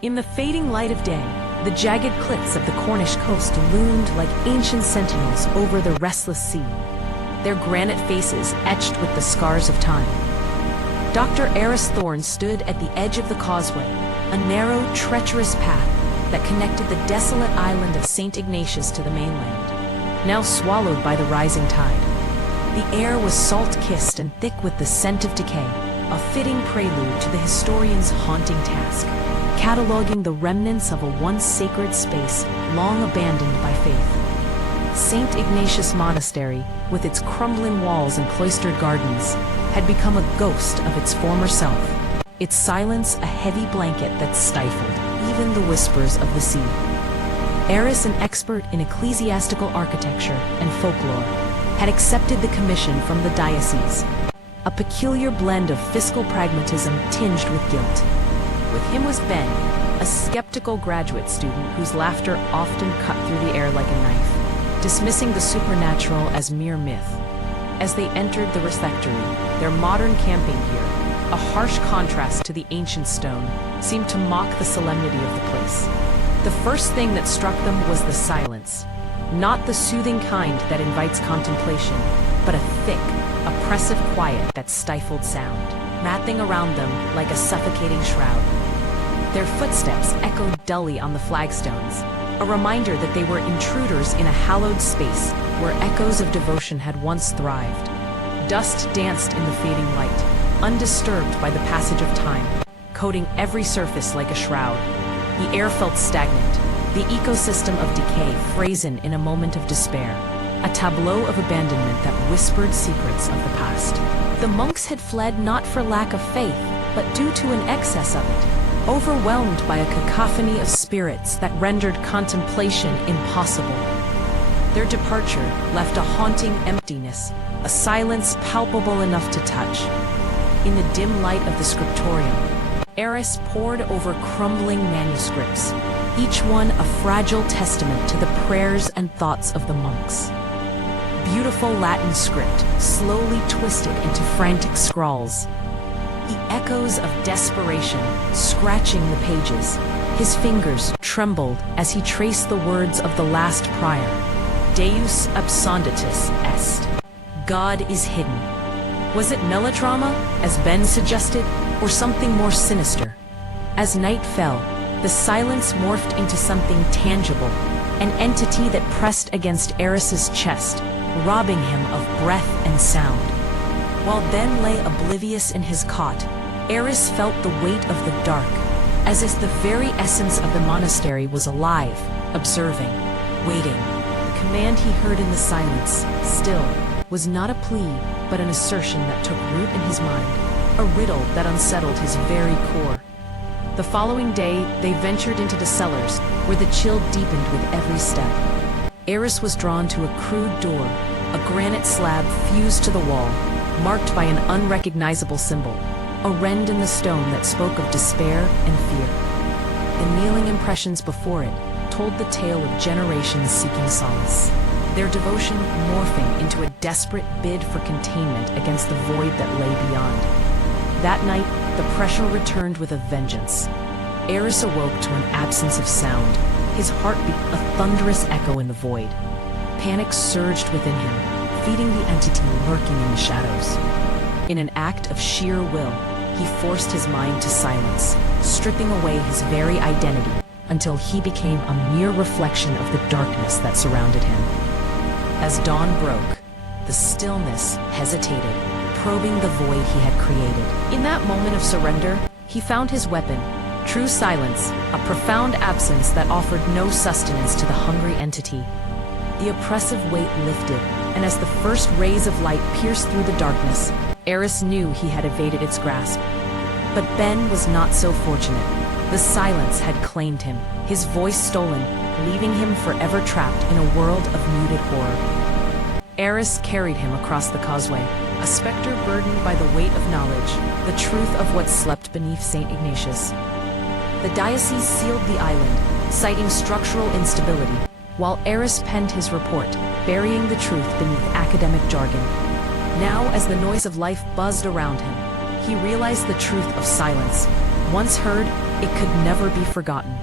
In the fading light of day, the jagged cliffs of the Cornish coast loomed like ancient sentinels over the restless sea, their granite faces etched with the scars of time. Dr. Eris Thorne stood at the edge of the causeway, a narrow, treacherous path that connected the desolate island of St. Ignatius to the mainland, now swallowed by the rising tide. The air was salt-kissed and thick with the scent of decay, a fitting prelude to the historian's haunting task, cataloging the remnants of a once sacred space long abandoned by faith. St. Ignatius Monastery, with its crumbling walls and cloistered gardens, had become a ghost of its former self, its silence a heavy blanket that stifled even the whispers of the sea. Eris, an expert in ecclesiastical architecture and folklore, had accepted the commission from the diocese, a peculiar blend of fiscal pragmatism tinged with guilt. With him was Ben, a skeptical graduate student whose laughter often cut through the air like a knife, dismissing the supernatural as mere myth. As they entered the refectory, their modern camping gear, a harsh contrast to the ancient stone, seemed to mock the solemnity of the place. The first thing that struck them was the silence, not the soothing kind that invites contemplation, but a thick, oppressive quiet that stifled sound, wrapping around them like a suffocating shroud. Their footsteps echoed dully on the flagstones, a reminder that they were intruders in a hallowed space where echoes of devotion had once thrived. Dust danced in the fading light, undisturbed by the passage of time, coating every surface like a shroud. The air felt stagnant, the ecosystem of decay frozen in a moment of despair, a tableau of abandonment that whispered secrets of the past. The monks had fled not for lack of faith, but due to an excess of it, overwhelmed by a cacophony of spirits that rendered contemplation impossible. Their departure left a haunting emptiness, a silence palpable enough to touch. In the dim light of the scriptorium, Eris pored over crumbling manuscripts, each one a fragile testament to the prayers and thoughts of the monks. Beautiful Latin script, slowly twisted into frantic scrawls. The echoes of desperation, scratching the pages. His fingers trembled as he traced the words of the last prior. Deus absconditus est. God is hidden. Was it melodrama, as Ben suggested, or something more sinister? As night fell, the silence morphed into something tangible, an entity that pressed against Eris's chest, robbing him of breath and sound. While Ben lay oblivious in his cot, Eris felt the weight of the dark, as if the very essence of the monastery was alive, observing, waiting. The command he heard in the silence, still, was not a plea, but an assertion that took root in his mind, a riddle that unsettled his very core. The following day, they ventured into the cellars, where the chill deepened with every step. Eris was drawn to a crude door, a granite slab fused to the wall, marked by an unrecognizable symbol, a rend in the stone that spoke of despair and fear. The kneeling impressions before it told the tale of generations seeking solace, their devotion morphing into a desperate bid for containment against the void that lay beyond. That night, the pressure returned with a vengeance. Eris awoke to an absence of sound, his heartbeat a thunderous echo in the void. Panic surged within him, feeding the entity lurking in the shadows. In an act of sheer will, he forced his mind to silence, stripping away his very identity until he became a mere reflection of the darkness that surrounded him. As dawn broke, the stillness hesitated, probing the void he had created. In that moment of surrender, he found his weapon, true silence, a profound absence that offered no sustenance to the hungry entity. The oppressive weight lifted, and as the first rays of light pierced through the darkness, Eris knew he had evaded its grasp. But Ben was not so fortunate. The silence had claimed him, his voice stolen, leaving him forever trapped in a world of muted horror. Eris carried him across the causeway, a specter burdened by the weight of knowledge, the truth of what slept beneath St. Ignatius. The diocese sealed the island, citing structural instability, while Eris penned his report, burying the truth beneath academic jargon. Now, as the noise of life buzzed around him, he realized the truth of silence. Once heard, it could never be forgotten.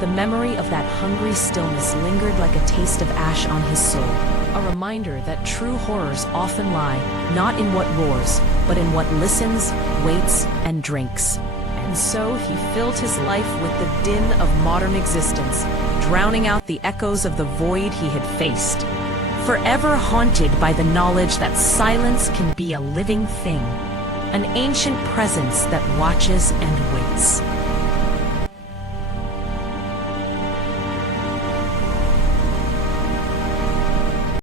The memory of that hungry stillness lingered like a taste of ash on his soul, a reminder that true horrors often lie not in what roars, but in what listens, waits, and drinks. And so he filled his life with the din of modern existence, drowning out the echoes of the void he had faced. Forever haunted by the knowledge that silence can be a living thing, an ancient presence that watches and waits.